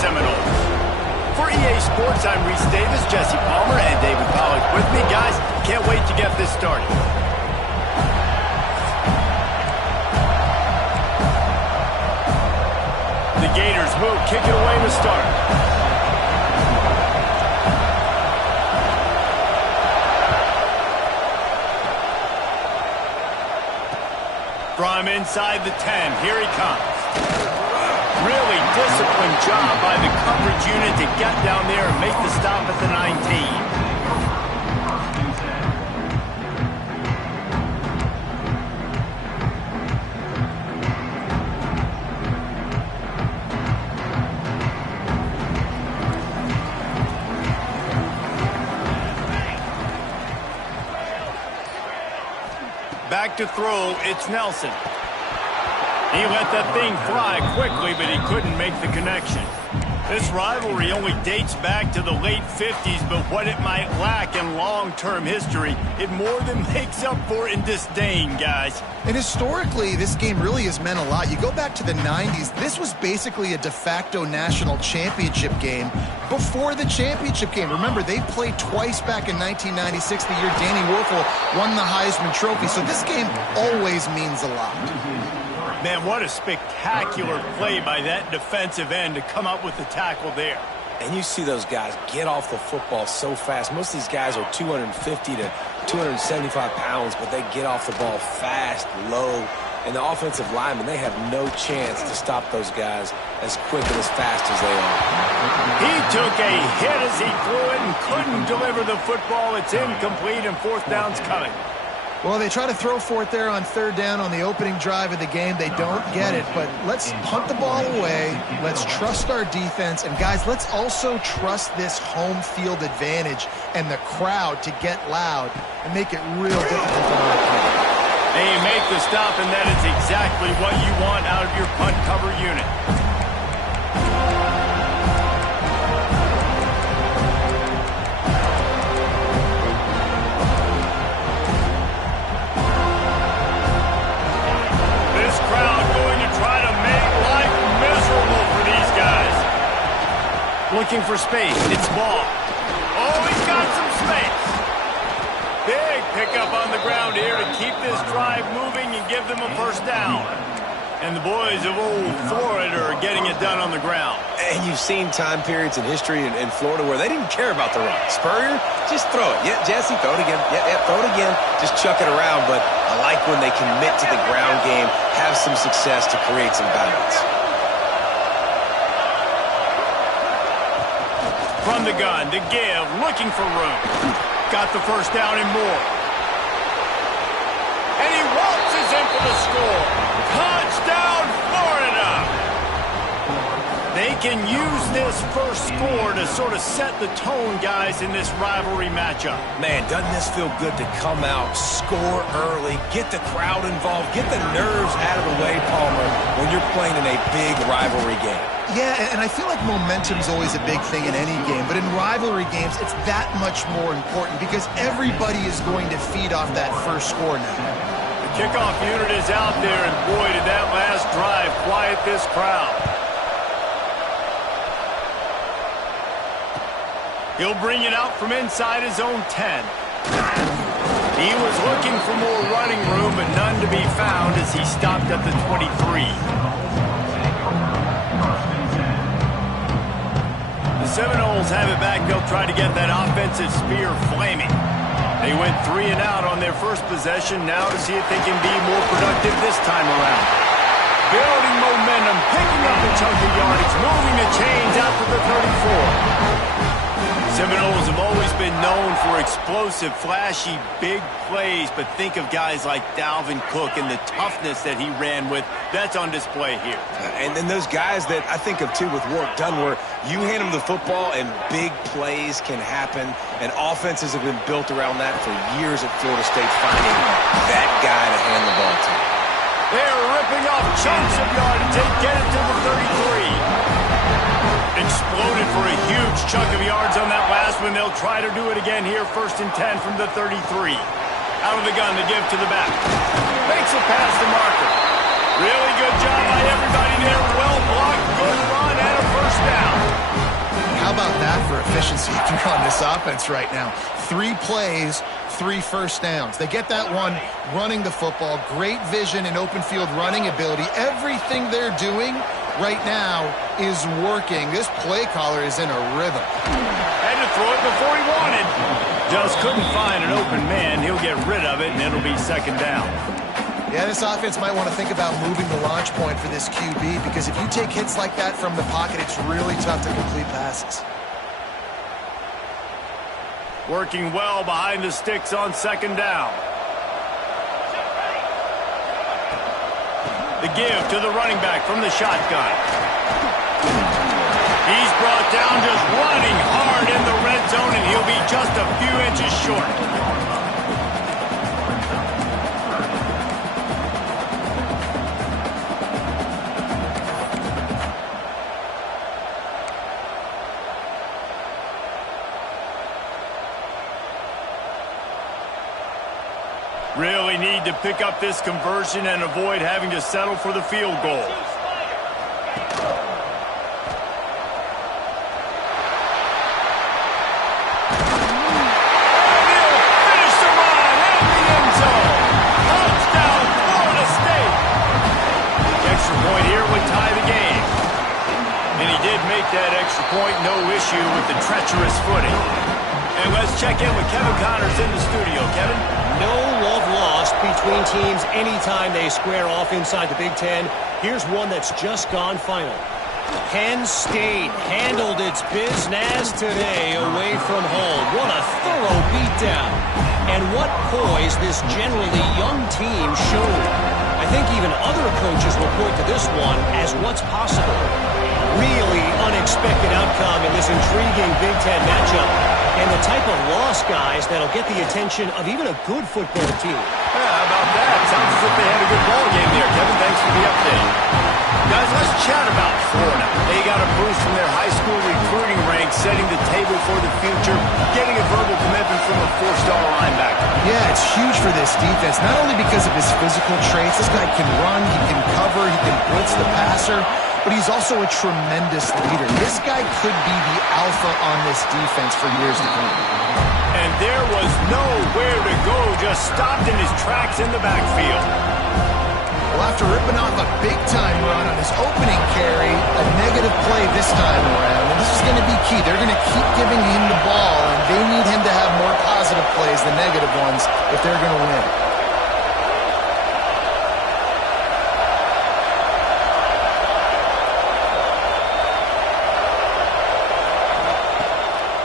Seminoles. For EA Sports, I'm Reese Davis, Jesse Palmer, and David Pollack with me. Guys, can't wait to get this started. The Gators move, kick it away to start. From inside the 10, here he comes. Really disciplined job by the coverage unit to get down there and make the stop at the 19. Back to throw, it's Nelson. He let that thing fly quickly, but he couldn't make the connection. This rivalry only dates back to the late 50s, but what it might lack in long-term history, it more than makes up for in disdain, guys. And historically, this game really has meant a lot. You go back to the 90s, this was basically a de facto national championship game before the championship game. Remember, they played twice back in 1996, the year Danny Werfel won the Heisman Trophy. So this game always means a lot. Man, what a spectacular play by that defensive end to come up with the tackle there. And you see those guys get off the football so fast. Most of these guys are 250 to 275 pounds, but they get off the ball fast, low. And the offensive linemen, they have no chance to stop those guys as quick and as fast as they are. He took a hit as he threw it and couldn't deliver the football. It's incomplete and fourth down's coming. Well, they try to throw for it there on third down on the opening drive of the game. They don't get it, but let's punt the ball away. Let's trust our defense. And, guys, let's also trust this home field advantage and the crowd to get loud and make it real difficult for our opponent. They make the stop, and that is exactly what you want out of your punt cover unit. Looking for space. It's Ball. Oh, he's got some space. Big pickup on the ground here to keep this drive moving and give them a first down. And the boys of old Florida are getting it done on the ground. And you've seen time periods in history in Florida where they didn't care about the run. Spurrier, just throw it. Yeah, Jesse, throw it again. Yeah, throw it again. Just chuck it around. But I like when they commit to the ground game, have some success to create some balance. From the gun to give, looking for room. Got the first down and more. And he waltzes in for the score. Touchdown, Florida! They can use this first score to sort of set the tone, guys, in this rivalry matchup. Man, doesn't this feel good to come out, score early, get the crowd involved, get the nerves out of the way, Palmer, when you're playing in a big rivalry game. Yeah, and I feel like momentum's always a big thing in any game, but in rivalry games, it's that much more important because everybody is going to feed off that first score now. The kickoff unit is out there, and boy, did that last drive quiet this crowd. He'll bring it out from inside his own 10. He was looking for more running room, but none to be found as he stopped at the 23. Seminoles have it back. They'll try to get that offensive spear flaming. They went 3 and out on their first possession. Now to see if they can be more productive this time around. Building momentum, picking up a chunk of yardage, moving the chains out to the 34. Seminoles have always been known for explosive, flashy, big plays, but think of guys like Dalvin Cook and the toughness that he ran with. That's on display here. And then those guys that I think of, too, with Warrick Dunn, where you hand them the football and big plays can happen, and offenses have been built around that for years at Florida State, finding that guy to hand the ball to. They're ripping off chunks of yardage. They get it to the 33. Exploded for a huge chunk of yards on that last one. They'll try to do it again here, 1st and 10 from the 33. Out of the gun to give to the back. Makes it past the marker. Really good job by everybody there. Well blocked, good run, and a first down. efficiency if you're on this offense right now. 3 plays, 3 first downs. They get that one running the football. Great vision and open field running ability. Everything they're doing right now is working. This play caller is in a rhythm. Had to throw it before he wanted. Just couldn't find an open man. He'll get rid of it, and it'll be second down. Yeah, this offense might want to think about moving the launch point for this QB, because if you take hits like that from the pocket, it's really tough to complete passes. Working well behind the sticks on second down. The give to the running back from the shotgun. He's brought down just running hard in the red zone, and he'll be just a few inches short. Really need to pick up this conversion and avoid having to settle for the field goal. That extra point, no issue with the treacherous footing. And let's check in with Kevin Connors in the studio. Kevin? No love lost between teams anytime they square off inside the Big Ten. Here's one that's just gone final. Penn State handled its business today away from home. What a thorough beatdown. And what poise this generally young team showed. I think even other coaches will point to this one as what's possible. Really unexpected outcome in this intriguing Big Ten matchup. And the type of loss, guys, that'll get the attention of even a good football team. Yeah, how about that? Sounds as if they had a good ball game there, Kevin. Thanks for the update. Guys, let's chat about Florida. They got a boost from their high school recruiting ranks, setting the table for the future, getting a verbal commitment from a 4-star linebacker. Yeah, it's huge for this defense, not only because of his physical traits. This guy can run, he can cover, he can blitz the passer, but he's also a tremendous leader. This guy could be the alpha on this defense for years to come. And there was nowhere to go, just stopped in his tracks in the backfield. Well, after ripping off a big-time run on his opening carry, a negative play this time around, and this is going to be key. They're going to keep giving him the ball, and they need him to have more positive plays than negative ones if they're going to win.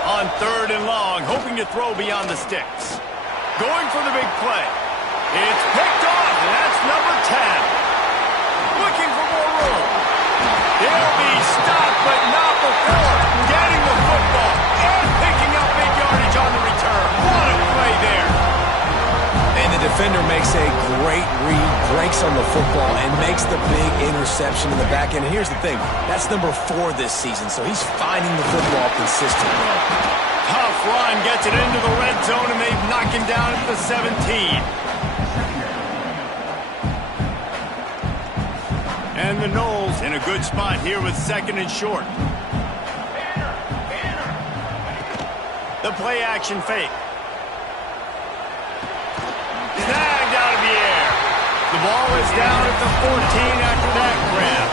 On 3rd and long, hoping to throw beyond the sticks. Going for the big play. It's picked off, and that's number 10. Looking for more room. He'll be stopped, but not before getting the football and picking up big yardage on the return. What a play there. And the defender makes a great read, breaks on the football, and makes the big interception in the back end. And here's the thing, that's number 4 this season, so he's finding the football consistently. Tough run, gets it into the red zone, and they knock him down at the 17. And the Noles in a good spot here with 2nd and short. The play action fake. Snagged out of the air. The ball is down at the 14 after that grab.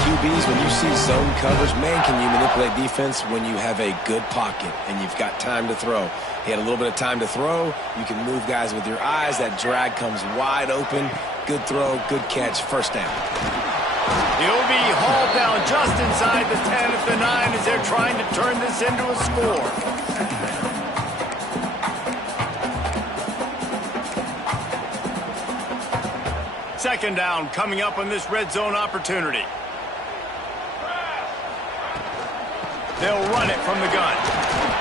QBs, when you see zone coverage, man, can you manipulate defense when you have a good pocket and you've got time to throw. He had a little bit of time to throw. You can move guys with your eyes. That drag comes wide open. Good throw, good catch, first down. He'll be hauled down just inside the 10 at the 9 as they're trying to turn this into a score. Second down coming up on this red zone opportunity. They'll run it from the gun.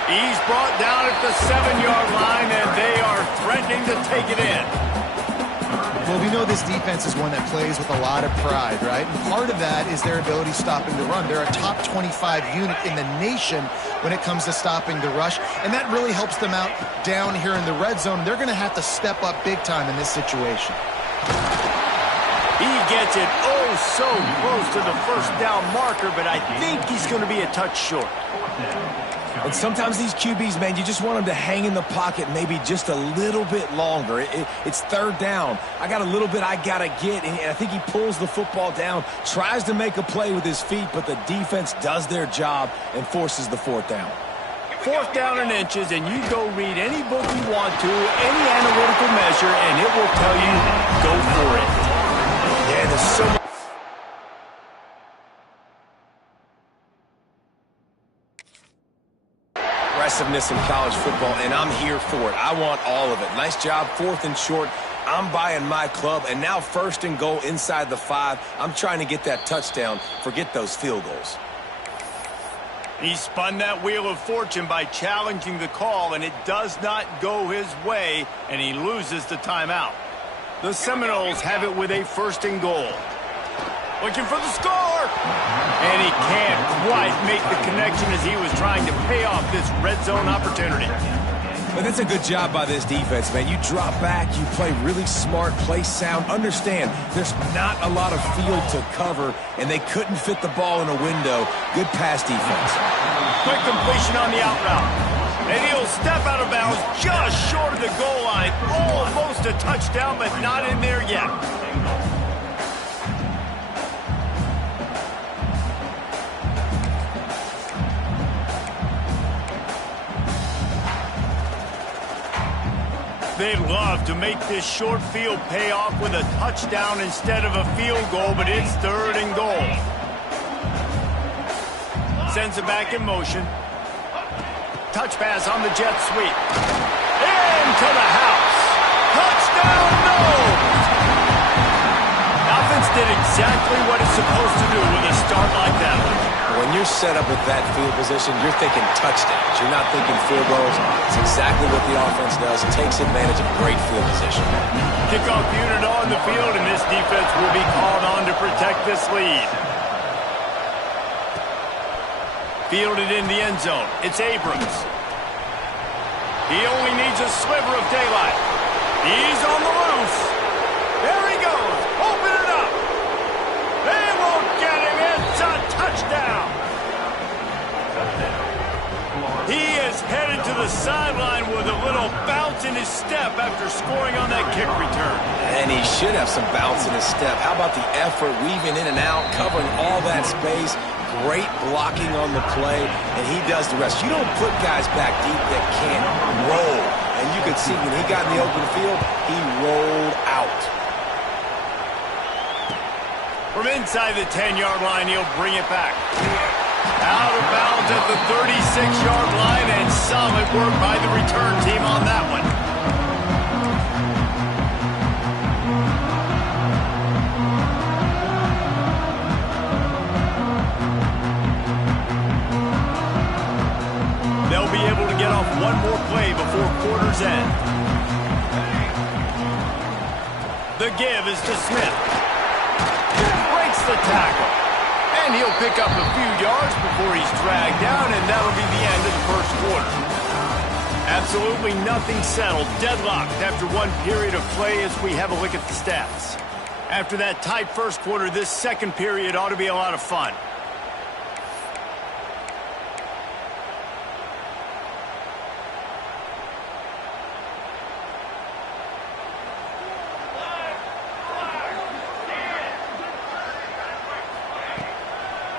He's brought down at the 7-yard line, and they are threatening to take it in. Well, we know this defense is one that plays with a lot of pride, right? And part of that is their ability stopping the run. They're a top 25 unit in the nation when it comes to stopping the rush, and that really helps them out down here in the red zone. They're going to have to step up big time in this situation. He gets it oh so close to the first down marker, but I think he's going to be a touch short. And sometimes these QBs, man, you just want them to hang in the pocket maybe just a little bit longer. It's third down. I got a little bit I got to get, and I think he pulls the football down, tries to make a play with his feet, but the defense does their job and forces the fourth down. Fourth down and inches, and you go read any book you want to, any analytical measure, and it will tell you, go for it. Yeah, there's so much. Aggressiveness in college football, and I'm here for it. I want all of it. Nice job, fourth and short. I'm buying my club, and now first and goal inside the 5. I'm trying to get that touchdown. Forget those field goals. He spun that wheel of fortune by challenging the call, and it does not go his way, and he loses the timeout. The Seminoles have it with a first and goal. Looking for the score! And he can't quite make the connection as he was trying to pay off this red zone opportunity. But that's a good job by this defense, man. You drop back, you play really smart, play sound. Understand, there's not a lot of field to cover, and they couldn't fit the ball in a window. Good pass defense. Quick completion on the out route. And he'll step out of bounds just short of the goal line. Almost a touchdown, but not in there yet. They'd love to make this short field pay off with a touchdown instead of a field goal, but it's third and goal. Sends it back in motion. Touch pass on the jet sweep. Into the house. Touchdown, no! Offense did exactly what it's supposed to do with a start like that one. When you're set up with that field position, you're thinking touchdowns. You're not thinking field goals. It's exactly what the offense does. It takes advantage of great field position. Kickoff unit on the field, and this defense will be called on to protect this lead. Fielded in the end zone. It's Abrams. He only needs a sliver of daylight. He's on the loose. There he goes. Open it up. They won't get him. It's a touchdown. He is headed to the sideline with a little bounce in his step after scoring on that kick return. And he should have some bounce in his step. How about the effort, weaving in and out, covering all that space. Great blocking on the play, and he does the rest. You don't put guys back deep that can't roll. And you could see when he got in the open field, he rolled out. From inside the 10-yard line, he'll bring it back. Out of bounds at the 36-yard line, and solid work by the return team on that one. They'll be able to get off one more play before quarter's end. The give is to Smith. Breaks the tackle. And he'll pick up a few yards before he's dragged down, and that'll be the end of the first quarter. Absolutely nothing settled. Deadlocked after one period of play as we have a look at the stats. After that tight first quarter, this second period ought to be a lot of fun.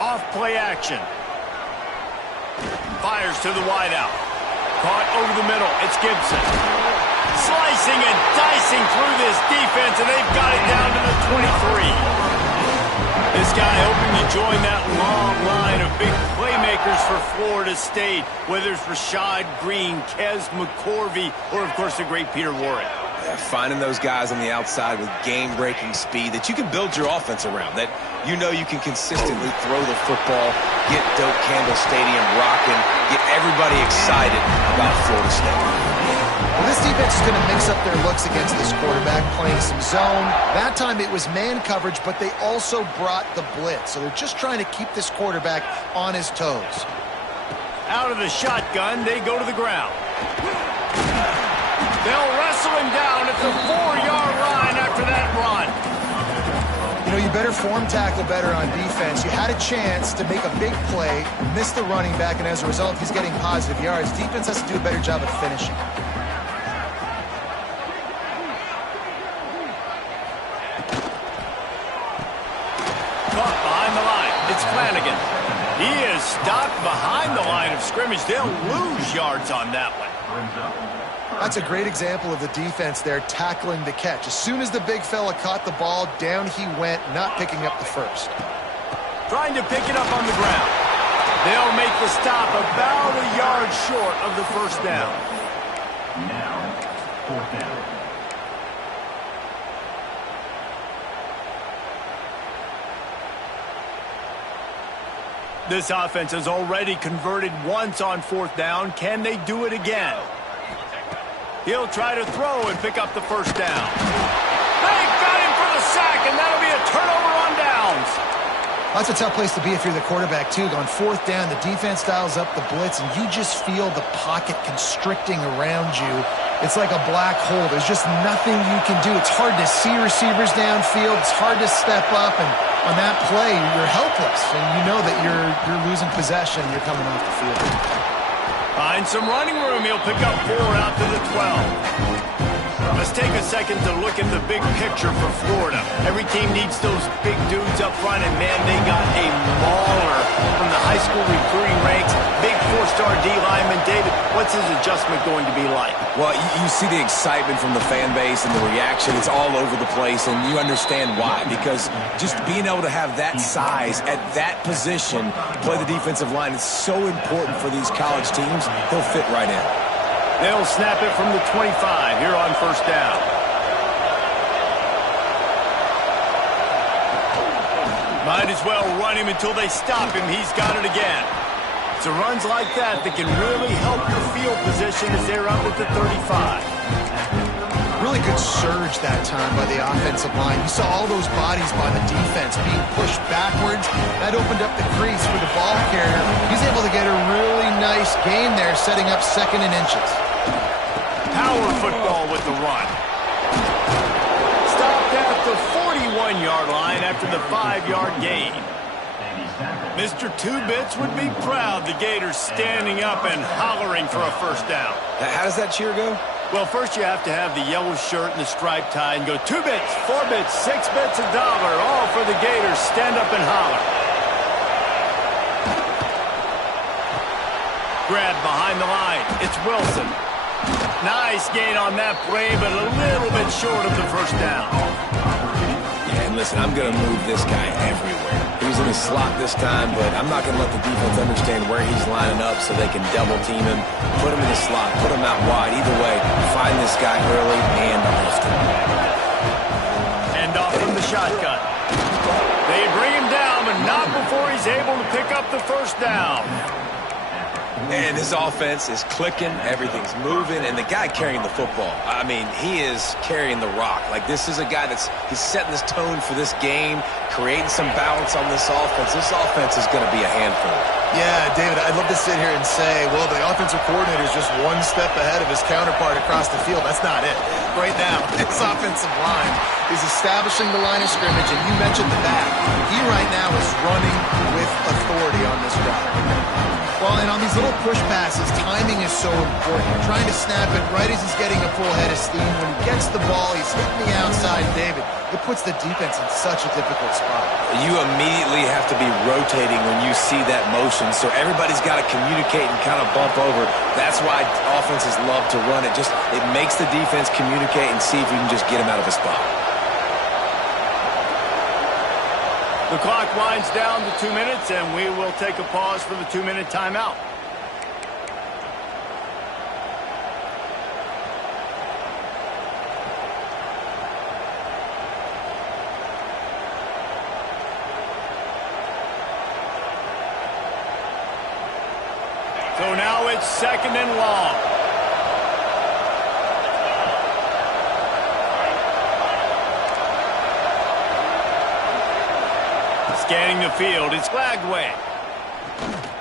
Off-play action. Fires to the wideout. Caught over the middle. It's Gibson. Slicing and dicing through this defense, and they've got it down to the 23. This guy hoping to join that long line of big playmakers for Florida State, whether it's Rashad Green, Kez McCorvey, or, of course, the great Peter Warrick. Finding those guys on the outside with game-breaking speed that you can build your offense around, that you know you can consistently throw the football, get Doak Campbell Stadium rocking, get everybody excited about Florida State. Well, this defense is going to mix up their looks against this quarterback, playing some zone. That time it was man coverage, but they also brought the blitz. So they're just trying to keep this quarterback on his toes. Out of the shotgun, they go to the ground. They'll wrestle him down at the 4-yard line after that run. you better form tackle better on defense. You had a chance to make a big play, missed the running back, and as a result, he's getting positive yards. Defense has to do a better job of finishing. Caught behind the line. It's Flanagan. He is stopped behind the line of scrimmage. They'll lose yards on that one. That's a great example of the defense there tackling the catch. As soon as the big fella caught the ball, down he went, not picking up the first. Trying to pick it up on the ground. They'll make the stop about a yard short of the first down. Now, fourth down. This offense has already converted once on fourth down. Can they do it again? He'll try to throw and pick up the first down. They got him for the sack, and that'll be a turnover on downs. That's a tough place to be if you're the quarterback, too. On fourth down, the defense dials up the blitz, and you just feel the pocket constricting around you. It's like a black hole. There's just nothing you can do. It's hard to see receivers downfield. It's hard to step up, and on that play, you're helpless, and you know that you're losing possession. You're coming off the field. Find some running room. He'll pick up 4 out to the 12. Let's take a second to look at the big picture for Florida. Every team needs those big dudes up front, and man, they got a mauler from the high school recruiting ranks. Big 4-star D lineman. David, what's his adjustment going to be like? Well, you see the excitement from the fan base and the reaction. It's all over the place, and you understand why. Because just being able to have that size at that position, play the defensive line, is so important for these college teams. He'll fit right in. They'll snap it from the 25 here on first down. Might as well run him until they stop him. He's got it again. It's the runs like that that can really help your field position as they're up at the 35. Really good surge that time by the offensive line. You saw all those bodies by the defense being pushed backwards. That opened up the crease for the ball carrier. He's able to get a really nice gain there, setting up 2nd and inches. Power football with the run. Stopped at the 41-yard line after the 5-yard gain. Mr. Two-Bits would be proud. The Gators standing up and hollering for a first down. How does that cheer go? Well, first you have to have the yellow shirt and the striped tie and go 2 bits, 4 bits, 6 bits, $1, all for the Gators. Stand up and holler. Grab behind the line. It's Wilson. Nice gain on that play, but a little bit short of the first down. Yeah, and listen, I'm going to move this guy everywhere. He was in the slot this time, but I'm not going to let the defense understand where he's lining up so they can double team him, put him in the slot, put him out wide. Either way, find this guy early and often. And off from the shotgun. They bring him down, but not before he's able to pick up the first down. And this offense is clicking, everything's moving, and the guy carrying the football, I mean, he is carrying the rock. Like, this is a guy he's setting this tone for this game, creating some balance on this offense. This offense is going to be a handful. Yeah, David, I'd love to sit here and say, well, the offensive coordinator is just one step ahead of his counterpart across the field. That's not it. Right now, this offensive line is establishing the line of scrimmage, and you mentioned the back. He right now is running with authority on this drive. Well, and on these little push passes, timing is so important. You're trying to snap it right as he's getting a full head of steam. When he gets the ball, he's hitting the outside, David. It puts the defense in such a difficult spot. You immediately have to be rotating when you see that motion, so everybody's got to communicate and kind of bump over. That's why offenses love to run it. It makes the defense communicate and see if you can just get him out of a spot. The clock winds down to 2 minutes, and we will take a pause for the 2-minute timeout. So now it's 2nd and long. Scanning the field, it's Lagway.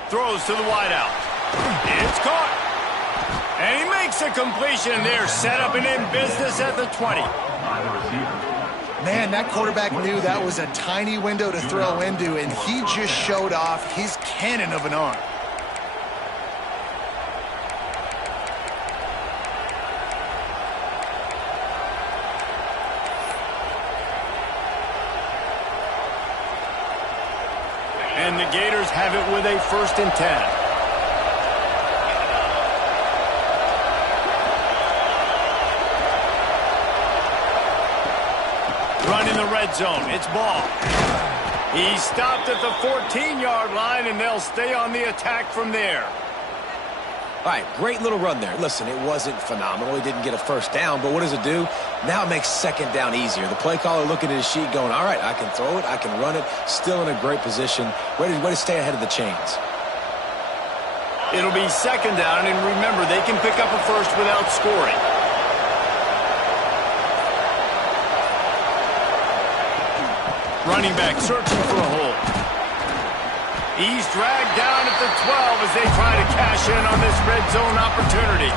Throws to the wideout. It's caught. And he makes a completion there. Set up and in business at the 20. Man, that quarterback knew that was a tiny window to throw into, and he just showed off his cannon of an arm. And the Gators have it with a 1st and 10. Run in the red zone. It's Ball. He stopped at the 14-yard line, and they'll stay on the attack from there. All right, great little run there. Listen, it wasn't phenomenal. He didn't get a 1st down, but what does it do? Now it makes 2nd down easier. The play caller looking at his sheet going, all right, I can throw it, I can run it, still in a great position. Way to stay ahead of the chains. It'll be 2nd down, and remember, they can pick up a 1st without scoring. Running back searching for a hole. He's dragged down at the 12 as they try to cash in on this red zone opportunity.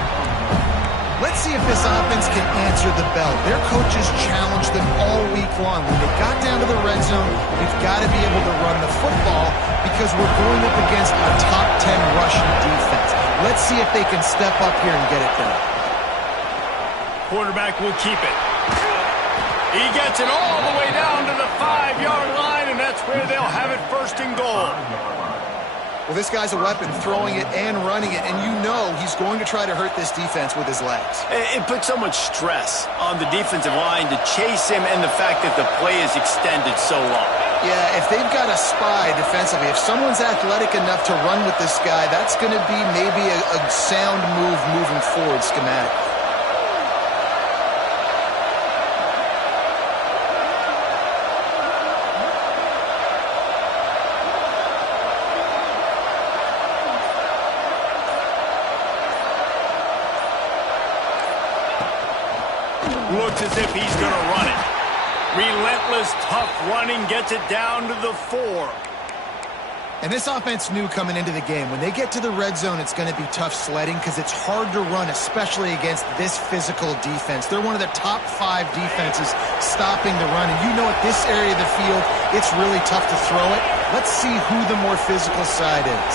Let's see if this offense can answer the bell. Their coaches challenged them all week long. When they got down to the red zone, we've got to be able to run the football because we're going up against a top 10 rushing defense. Let's see if they can step up here and get it done. Quarterback will keep it. He gets it all the way down to the 5-yard line, and that's where they'll have it 1st and goal. Well, this guy's a weapon, throwing it and running it, and you know he's going to try to hurt this defense with his legs. It puts so much stress on the defensive line to chase him and the fact that the play is extended so long. Yeah, if they've got a spy defensively, if someone's athletic enough to run with this guy, that's going to be maybe a sound move moving forward schematically. Looks as if he's going to run it. Relentless, tough running gets it down to the 4. And this offense knew coming into the game, when they get to the red zone, it's going to be tough sledding because it's hard to run, especially against this physical defense. They're one of the top 5 defenses stopping the run. And you know at this area of the field, it's really tough to throw it. Let's see who the more physical side is.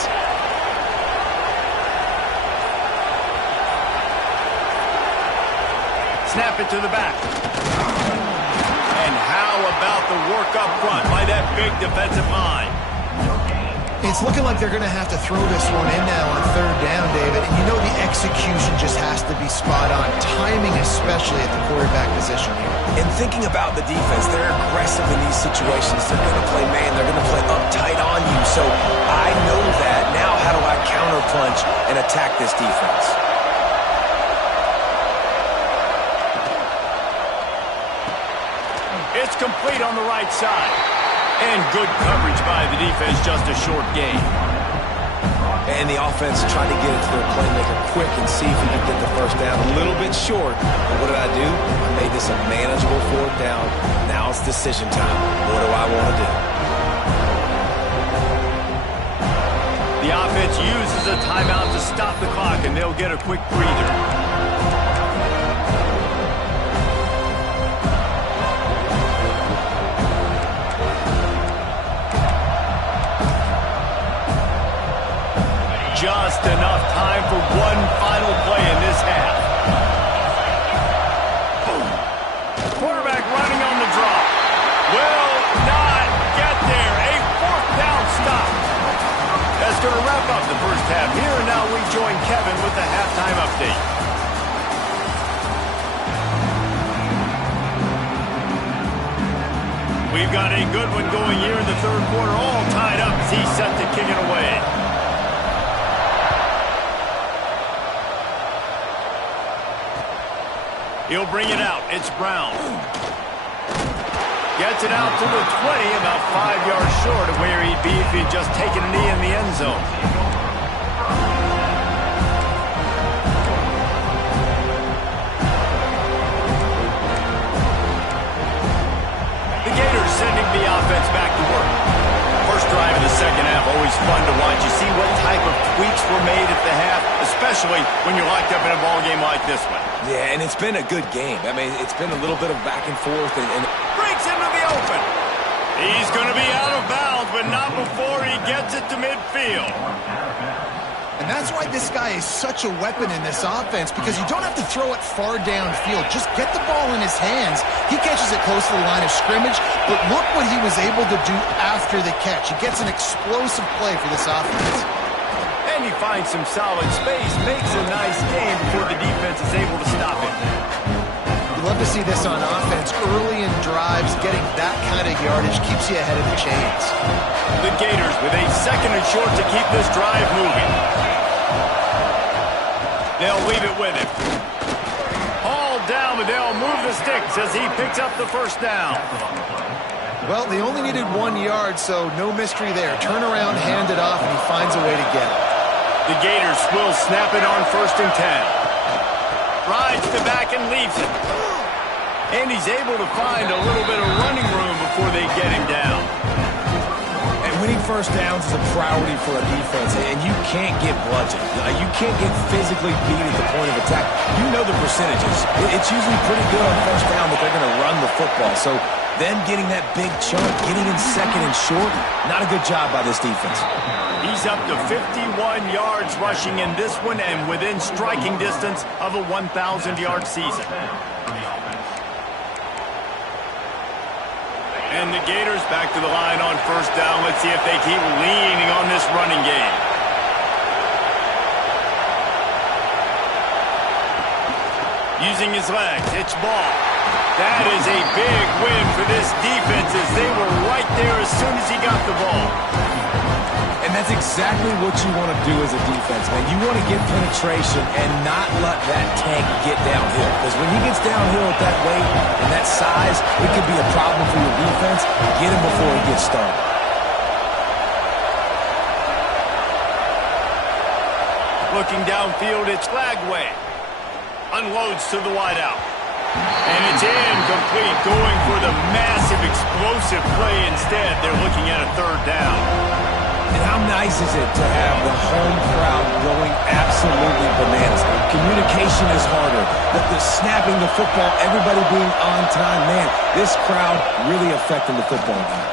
Snap it to the back. And how about the work up front by that big defensive line? It's looking like they're going to have to throw this one in now on 3rd down, David. And you know the execution just has to be spot on. Timing especially at the quarterback position here. And thinking about the defense, they're aggressive in these situations. They're going to play man. They're going to play uptight on you. So I know that. Now how do I counterpunch and attack this defense? It's complete on the right side. And good coverage by the defense, just a short gain. And the offense tried to get it to their playmaker quick and see if he could get the 1st down. A little bit short. But what did I do? I made this a manageable 4th down. Now it's decision time. What do I want to do? The offense uses a timeout to stop the clock, and they'll get a quick breather. Just enough time for one final play in this half. Boom. Quarterback running on the draw. Will not get there. A 4th down stop. That's going to wrap up the first half here, and now we join Kevin with the halftime update. We've got a good one going here in the 3rd quarter, all tied up as he's set to kick it away. He'll bring it out. It's Brown. Gets it out to the 20, about 5 yards short of where he'd be if he'd just taken a knee in the end zone. The Gators sending the offense back to work. First drive of the 2nd half, always fun to watch. You see what type of tweaks were made at the half, especially when you're locked up in a ball game like this one. Yeah, and it's been a good game. I mean, it's been a little bit of back and forth. And breaks into the open. He's going to be out of bounds, but not before he gets it to midfield. And that's why this guy is such a weapon in this offense, because you don't have to throw it far downfield. Just get the ball in his hands. He catches it close to the line of scrimmage, but look what he was able to do after the catch. He gets an explosive play for this offense. And he finds some solid space, makes a nice game before the defense is able to stop it. You love to see this on offense. Early in drives, getting that kind of yardage keeps you ahead of the chains. The Gators with a 2nd and short to keep this drive moving. They'll leave it with him. Hauled down, but they'll move the sticks as he picks up the first down. Well, they only needed 1 yard, so no mystery there. Turn around, hand it off, and he finds a way to get it. The Gators will snap it on 1st and 10. Rides to back and leaves it. And he's able to find a little bit of running room before they get him down. Winning first downs is a priority for a defense, and you can't get bludgeoned. You can't get physically beat at the point of attack. You know the percentages. It's usually pretty good on first down that they're going to run the football. So then getting that big chunk, getting in 2nd and short, not a good job by this defense. He's up to 51 yards rushing in this one and within striking distance of a 1,000-yard season. And the Gators back to the line on 1st down. Let's see if they keep leaning on this running game. Using his legs, it's ball. That is a big win for this defense as they were right there as soon as he got the ball. And that's exactly what you want to do as a defense, man. You want to get penetration and not let that tank get downhill. Because when he gets downhill at that weight and that size, it could be a problem for your defense. Get him before he gets started. Looking downfield, it's Flagway. Unloads to the wideout. And it's incomplete, going for the massive explosive play instead. They're looking at a 3rd down. And how nice is it to have the home crowd going absolutely bananas? Communication is harder. The snapping the football, everybody being on time. Man, this crowd really affecting the football game.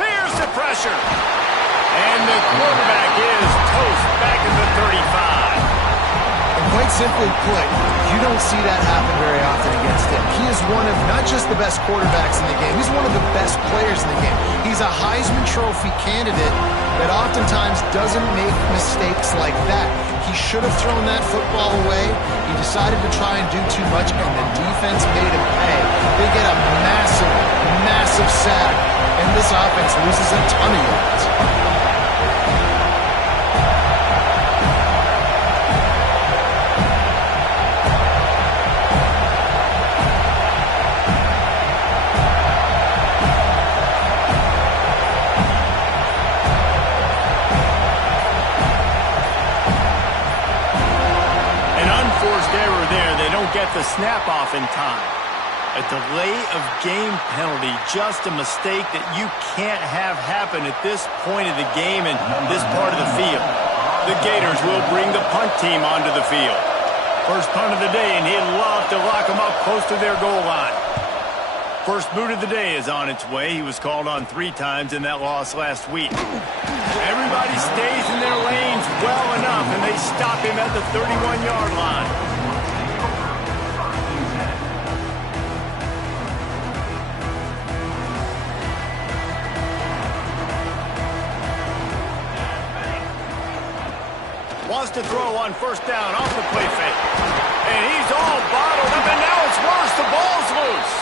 Here's the pressure. And the quarterback is toast back at the 35. And quite simply put, you don't see that happen very often against him. He is one of not just the best quarterbacks in the game, he's one of the best players in the game. He's a Heisman Trophy candidate that oftentimes doesn't make mistakes like that. He should have thrown that football away. He decided to try and do too much, and the defense made him pay. They get a massive, massive sack, and this offense loses a ton of yards. Get the snap off in time. A delay of game penalty, just a mistake that you can't have happen at this point of the game and this part of the field. The Gators will bring the punt team onto the field. First punt of the day, and he'd love to lock them up close to their goal line. First boot of the day is on its way. He was called on 3 times in that loss last week. Everybody stays in their lanes well enough, and they stop him at the 31-yard line. Wants to throw on 1st down off the play fake. And he's all bottled up, and now it's worse. The ball's loose.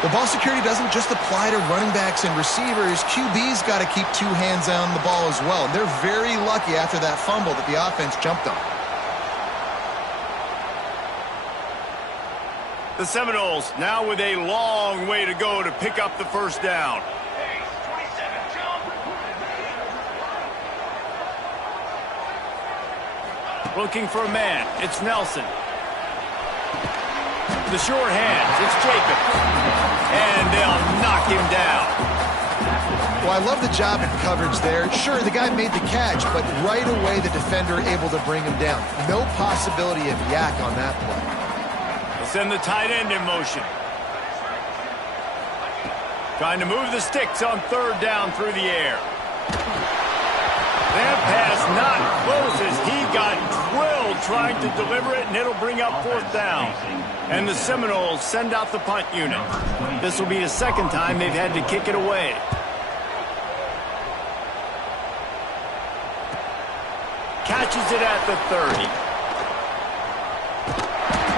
Well, ball security doesn't just apply to running backs and receivers. QB's got to keep 2 hands on the ball as well. They're very lucky after that fumble that the offense jumped on. The Seminoles now with a long way to go to pick up the 1st down. Looking for a man. It's Nelson. The short hands. It's Jacobs. And they'll knock him down. Well, I love the job in coverage there. Sure, the guy made the catch, but right away the defender able to bring him down. No possibility of yak on that play. They'll send the tight end in motion. Trying to move the sticks on third down through the air. That pass not close as he got drilled trying to deliver it, and it'll bring up fourth down. And the Seminoles send out the punt unit. This will be the second time they've had to kick it away. Catches it at the 30.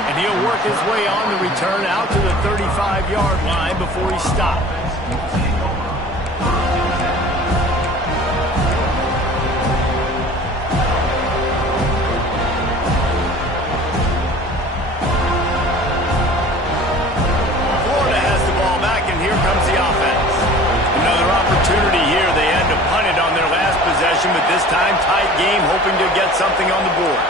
And he'll work his way on the return out to the 35-yard line before he stops. Florida has the ball back, and here comes the offense. Another opportunity here. They had to punt it on their last possession, but this time tight game, hoping to get something on the board.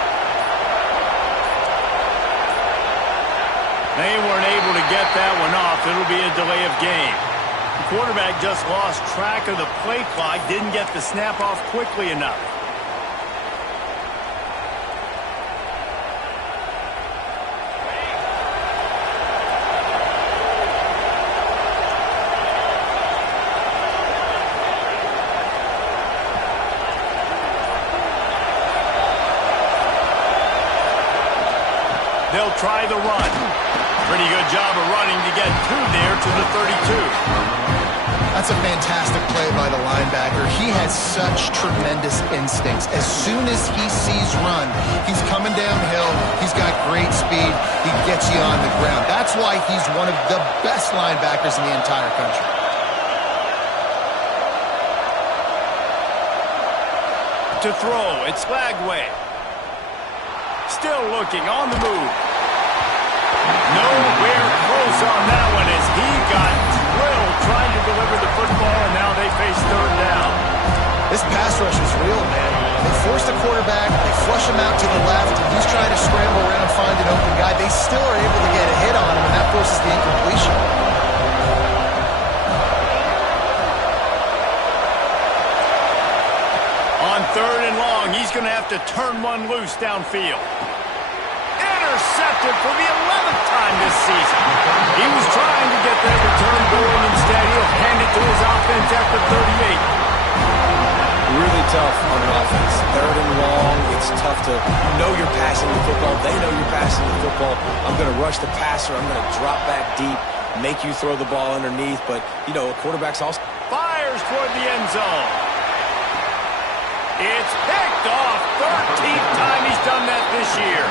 They weren't able to get that one off. It'll be a delay of game. The quarterback just lost track of the play clock, didn't get the snap off quickly enough. They'll try the run. Pretty good job of running to get there to the 32. That's a fantastic play by the linebacker. He has such tremendous instincts. As soon as he sees run, he's coming downhill. He's got great speed. He gets you on the ground. That's why he's one of the best linebackers in the entire country. To throw, it's Lagway. Still looking on the move. Nowhere close on that one as he got drilled trying to deliver the football, and now they face third down. This pass rush is real, man. They force the quarterback, they flush him out to the left, and he's trying to scramble around, find an open guy. They still are able to get a hit on him, and that forces the incompletion. On third and long, he's going to have to turn one loose downfield. Intercepted for the 11th time this season. He was trying to get that return going. Instead, he'll hand it to his offense at the 38. Really tough on an offense. Third and long, it's tough to know you're passing the football. They know you're passing the football. I'm going to rush the passer. I'm going to drop back deep, make you throw the ball underneath. But, you know, a quarterback's also... Fires toward the end zone. It's picked off. 13th time he's done that this year.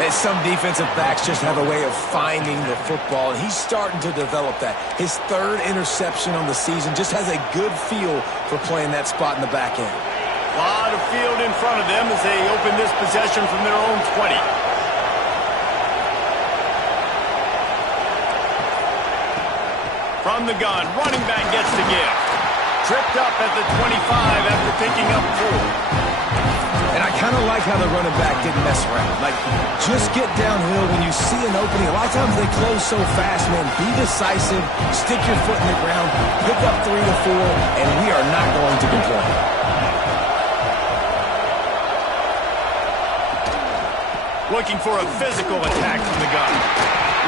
And some defensive backs just have a way of finding the football, and he's starting to develop that. His third interception on the season just has a good feel for playing that spot in the back end. A lot of field in front of them as they open this possession from their own 20. From the gun, running back gets the give. Tripped up at the 25 after picking up 4. And I kind of like how the running back didn't mess around. Like, just get downhill when you see an opening. A lot of times they close so fast, man. Be decisive, stick your foot in the ground, pick up 3 to 4, and we are not going to complain. Looking for a physical attack from the gun.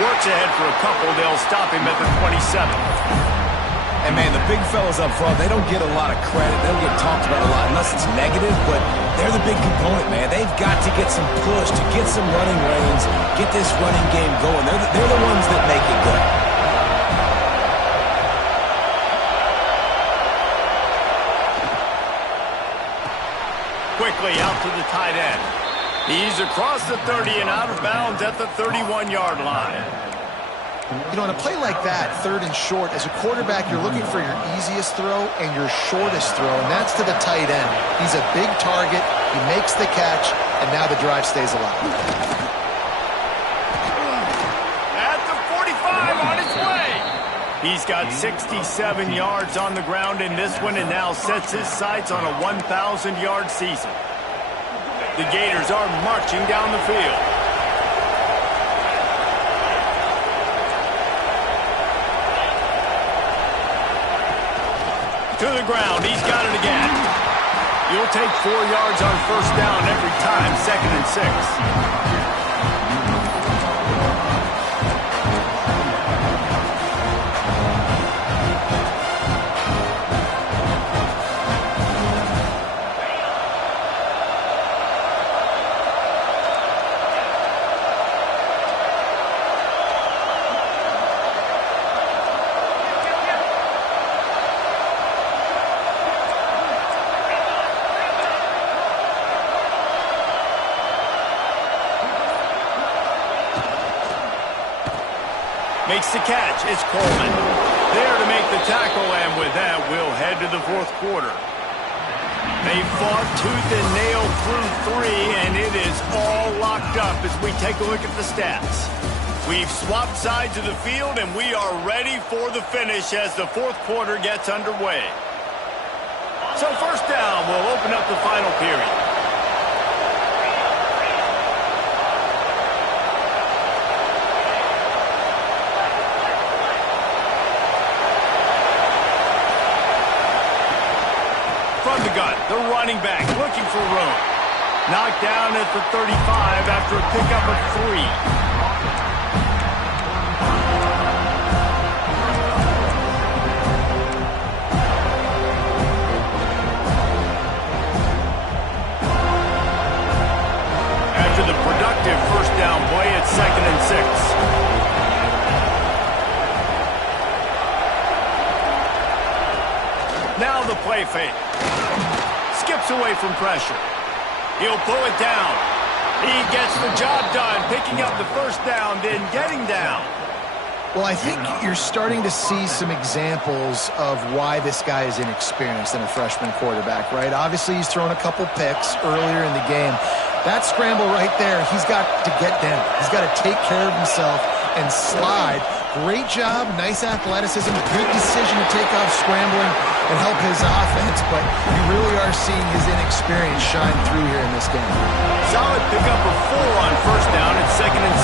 Works ahead for a couple. They'll stop him at the 27. And, man, the big fellas up front, they don't get a lot of credit. They don't get talked about a lot unless it's negative, but they're the big component, man. They've got to get some push, to get some running lanes, get this running game going. They're the ones that make it good. Quickly out to the tight end. He's across the 30 and out of bounds at the 31-yard line. You know, in a play like that, third and short, as a quarterback, you're looking for your easiest throw and your shortest throw, and that's to the tight end. He's a big target, he makes the catch, and now the drive stays alive. At the 45, on his way. He's got 67 yards on the ground in this one and now sets his sights on a 1,000-yard season. The Gators are marching down the field. To the ground, he's got it again. You'll take 4 yards on first down every time, 2nd and 6. Makes the catch. It's Coleman. There to make the tackle, and with that, we'll head to the fourth quarter. They fought tooth and nail through 3, and it is all locked up as we take a look at the stats. We've swapped sides of the field, and we are ready for the finish as the fourth quarter gets underway. So first down, we'll open up the final period. From the gun, the running back looking for room. Knocked down at the 35 after a pickup of 3. After the productive first down play, it's 2nd and 6. Now the play fake. Skips away from pressure. He'll pull it down. He gets the job done, picking up the first down, then getting down. Well, I think you're starting to see some examples of why this guy is inexperienced in a freshman quarterback, right? Obviously, he's thrown a couple picks earlier in the game. That scramble right there, he's got to get down. He's got to take care of himself and slide. Great job, nice athleticism, good decision to take off scrambling and help his offense, but you really are seeing his inexperience shine through here in this game. Solid pickup of 4 on first down at 2nd and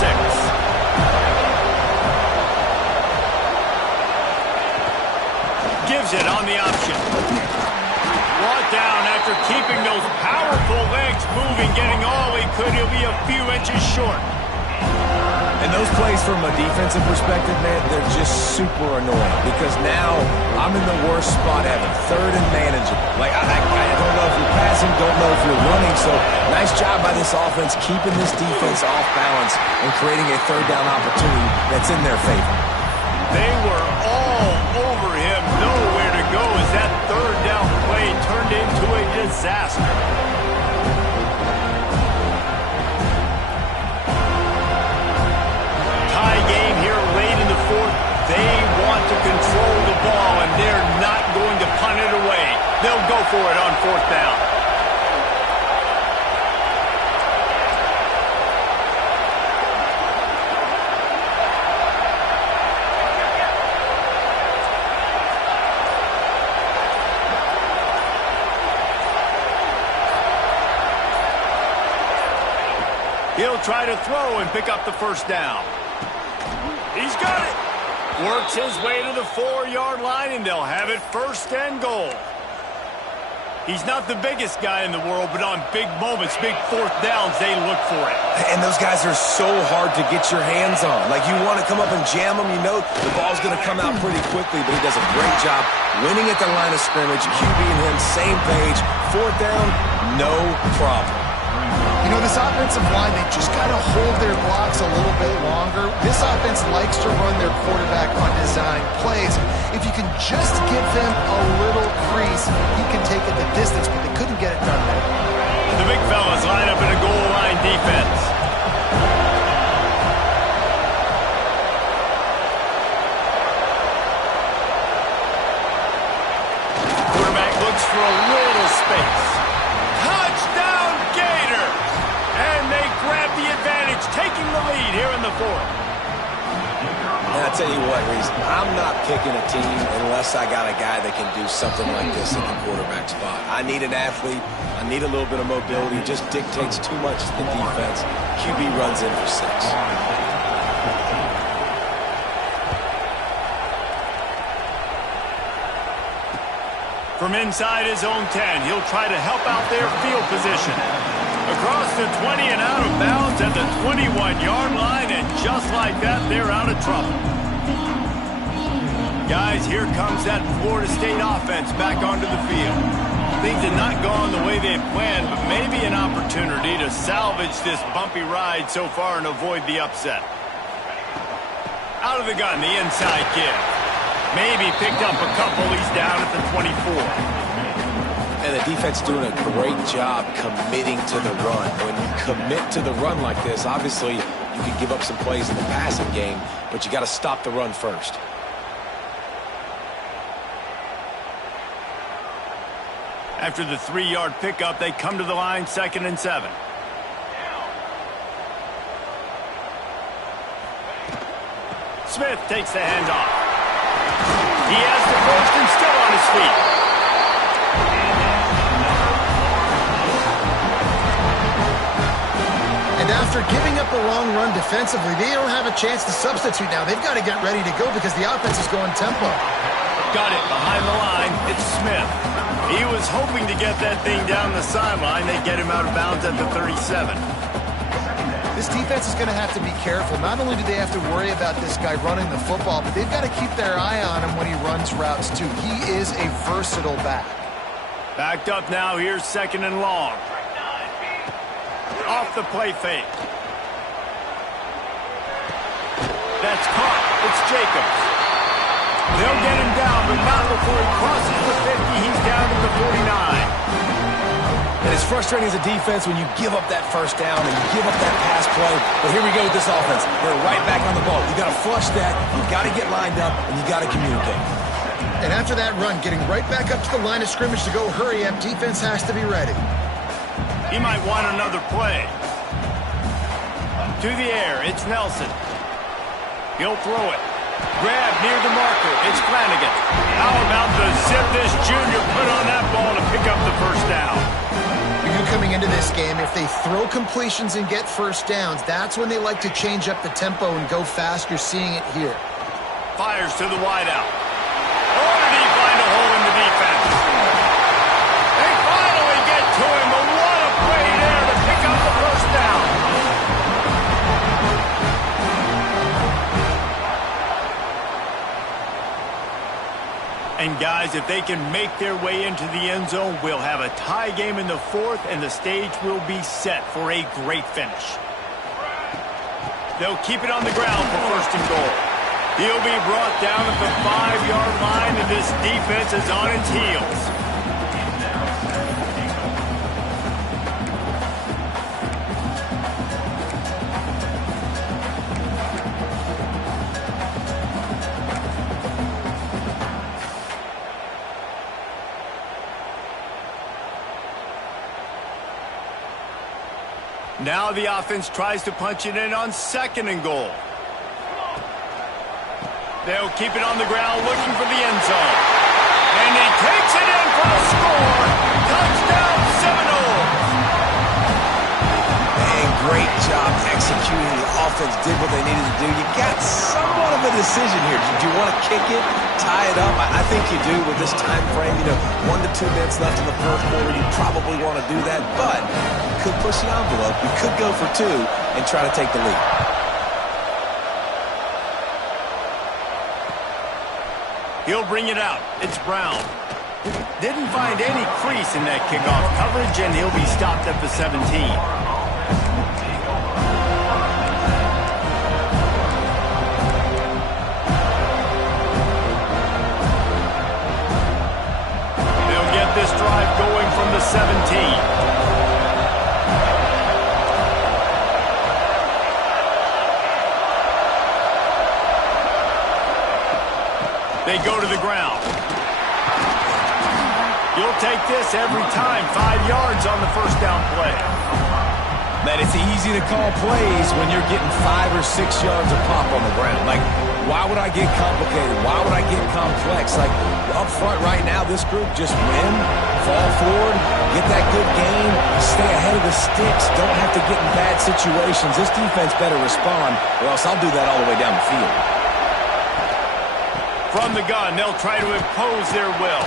6. Gives it on the option. Brought down after keeping those powerful legs moving, getting all he could. He'll be a few inches short. And those plays from a defensive perspective, man, they're just super annoying because now I'm in the worst spot ever. 3rd and manageable. Like, I don't know if you're passing, don't know if you're running. So nice job by this offense keeping this defense off balance and creating a 3rd down opportunity that's in their favor. They were all over him, nowhere to go as that 3rd down play turned into a disaster. Tie game here late in the 4th. They want to control the ball, and they're not going to punt it away. They'll go for it on 4th down. He'll try to throw and pick up the first down. He's got it. Works his way to the 4-yard line, and they'll have it 1st and goal. He's not the biggest guy in the world, but on big moments, big 4th downs, they look for it. And those guys are so hard to get your hands on. Like, you want to come up and jam them, you know the ball's going to come out pretty quickly, but he does a great job winning at the line of scrimmage. QB and him, same page. 4th down, no problem. You know, this offensive line, they just got to hold their blocks a little bit longer. This offense likes to run their quarterback on design plays. If you can just give them a little crease, he can take it the distance, but they couldn't get it done there. The big fellas line up in a goal line defense. Quarterback looks for a little space. Touchdown Gators! And they grab the advantage, taking the lead here in the 4th. And I tell you what, Reese, I'm not picking a team unless I got a guy that can do something like this at the quarterback spot. I need an athlete. I need a little bit of mobility. It just dictates too much to the defense. QB runs in for 6. From inside his own 10, he'll try to help out their field position. Across the 20 and out of bounds at the 21-yard line, and just like that, they're out of trouble. Guys, here comes that Florida State offense back onto the field. Things have not gone the way they had planned, but maybe an opportunity to salvage this bumpy ride so far and avoid the upset. Out of the gun, the inside give. Maybe picked up a couple. He's down at the 24. And the defense doing a great job committing to the run. When you commit to the run like this, obviously you You could give up some plays in the passing game, but you got to stop the run first. After the 3-yard pickup, they come to the line, 2nd and 7. Smith takes the handoff. He has the first and still on his feet. And after giving up a long run defensively, they don't have a chance to substitute now. They've got to get ready to go because the offense is going tempo. Got it behind the line. It's Smith. He was hoping to get that thing down the sideline. They get him out of bounds at the 37. This defense is going to have to be careful. Not only do they have to worry about this guy running the football, but they've got to keep their eye on him when he runs routes too. He is a versatile back. Backed up now. Here's 2nd and long. Off the play fake. That's caught. It's Jacobs. They'll get him down, but not before he crosses the 50. He's down to the 49. And it's frustrating as a defense when you give up that first down and you give up that pass play. But here we go with this offense. They're right back on the ball. You got to flush that. You got to get lined up, and you got to communicate. And after that run, getting right back up to the line of scrimmage to go hurry up, defense has to be ready. He might want another play. To the air, it's Nelson. He'll throw it. Grab near the marker. It's Flanagan. How about the zip this junior put on that ball to pick up the first down? You coming into this game, if they throw completions and get first downs, that's when they like to change up the tempo and go fast. You're seeing it here. Fires to the wideout. Oh, did he find a hole in the defense? They finally get to him, but what a play there to pick up the first down. And guys, if they can make their way into the end zone, we'll have a tie game in the 4th, and the stage will be set for a great finish. They'll keep it on the ground for 1st and goal. He'll be brought down at the 5-yard line, and this defense is on its heels. Now the offense tries to punch it in on 2nd and goal. They'll keep it on the ground looking for the end zone. And he takes it in for a score. Touchdown Seminoles. Man, great job executing. The offense did what they needed to do. You got somewhat of a decision here. Do you want to kick it, tie it up? I think you do with this time frame. 1 to 2 minutes left in the 1st quarter. You probably want to do that, but you could push the envelope. You could go for 2 and try to take the lead. He'll bring it out. It's Brown. Didn't find any crease in that kickoff coverage, and he'll be stopped at the 17. They'll get this drive going from the 17. They go to the ground. You'll take this every time. 5 yards on the 1st down play. Man, it's easy to call plays when you're getting 5 or 6 yards of pop on the ground. Like, why would I get complicated? Why would I get complex? Like, up front right now, this group just win, fall forward, get that good game, stay ahead of the sticks, don't have to get in bad situations. This defense better respond, or else I'll do that all the way down the field. From the gun, they'll try to impose their will.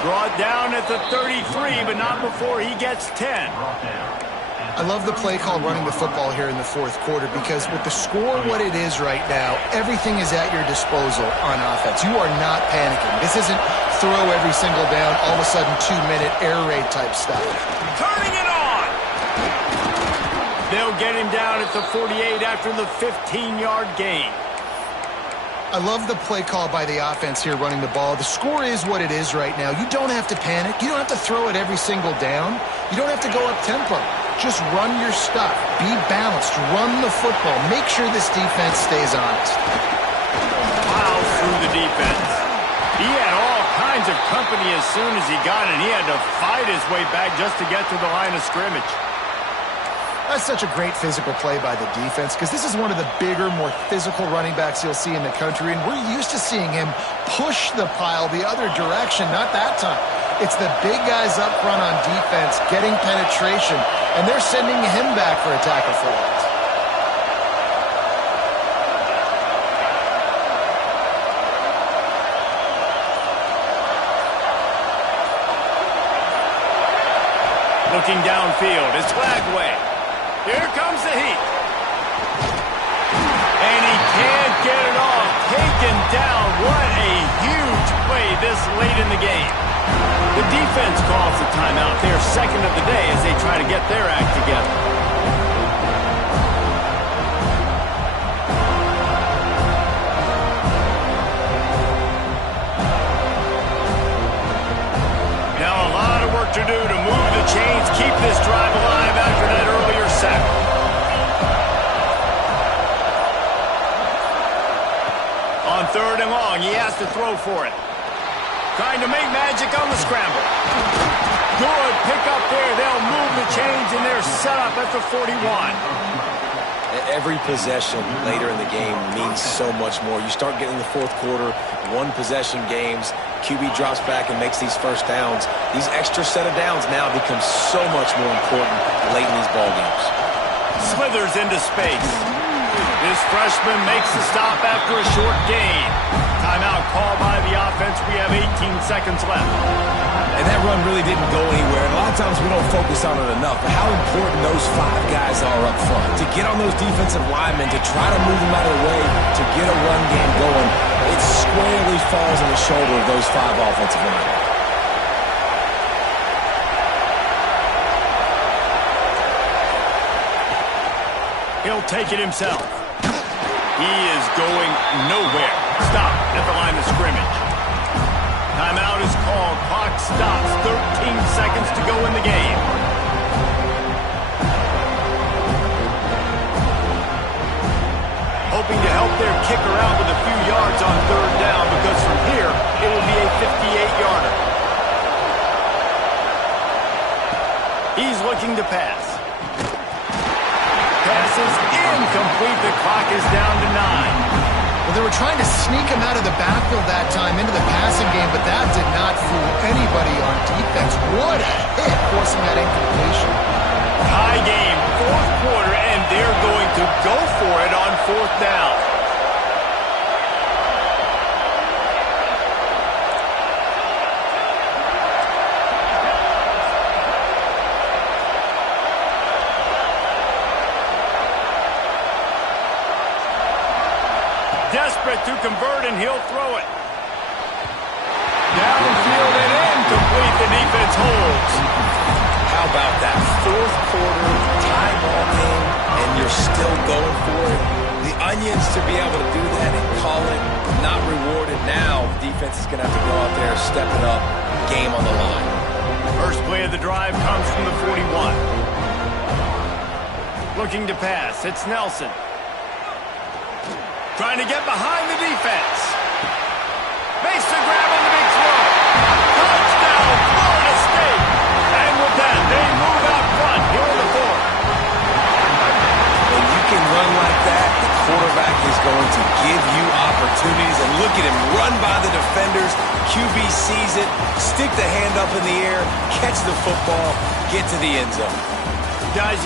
Brought down at the 33, but not before he gets 10. I love the play call running the football here in the 4th quarter because with the score what it is right now, everything is at your disposal on offense. You are not panicking. This isn't throw every single down, all of a sudden 2-minute air raid type stuff. Turning it on! They'll get him down at the 48 after the 15-yard gain. I love the play call by the offense here running the ball. The score is what it is right now. You don't have to panic. You don't have to throw it every single down. You don't have to go up tempo. Just run your stuff. Be balanced. Run the football. Make sure this defense stays honest. Wow, through the defense. He had all kinds of company as soon as he got it. He had to fight his way back just to get to the line of scrimmage. That's such a great physical play by the defense because this is one of the bigger, more physical running backs you'll see in the country, and we're used to seeing him push the pile the other direction. Not that time. It's the big guys up front on defense getting penetration, and they're sending him back for a tackle for loss. Looking downfield, it's Lagway. Here comes the heat. And he can't get it off. Taken down. What a huge play this late in the game. The defense calls the timeout. Their second of the day as they try to get their act together. Now a lot of work to do to move the chains, keep this drive alive after that earlier sack. On 3rd and long, he has to throw for it. Trying to make magic on the scramble. Good pick up there. They'll move the chains, and they're set up at the 41. Every possession later in the game means so much more. You start getting the fourth quarter, one-possession games, QB drops back and makes these first downs. These extra set of downs now become so much more important late in these ball games. Slithers into space. This freshman makes the stop after a short gain. Timeout called by the offense. We have 18 seconds left. And that run really didn't go anywhere. And a lot of times we don't focus on it enough. But how important those 5 guys are up front. To get on those defensive linemen, to try to move them out of the way, to get a run game going, it squarely falls on the shoulder of those 5 offensive linemen. He'll take it himself. He is going nowhere. Stop at the line of scrimmage. Timeout is called. Clock stops. 13 seconds to go in the game. Hoping to help their kicker out with a few yards on 3rd down because from here it will be a 58-yarder. He's looking to pass. Pass is incomplete. The clock is down to 9. Well, they were trying to sneak him out of the backfield that time into the passing game, but that did not fool anybody on defense. What a hit, forcing that incompletion. High game, 4th quarter, and they're going to go for it on 4th down. Desperate to convert, and he'll throw it. Downfield and incomplete. The defense holds. How about that 4th quarter tie ball game, and you're still going for it? The onions to be able to do that and call it not rewarded. Now the defense is going to have to go out there, step it up, game on the line. First play of the drive comes from the 41. Looking to pass. It's Nelson. Trying to get behind the defense. Makes the grab on the big throw. Touchdown, Florida State. And with that, they move out front here in the 4th. When you can run like that, the quarterback is going to give you opportunities. And look at him run by the defenders. QB sees it, stick the hand up in the air, catch the football, get to the end zone. Guys,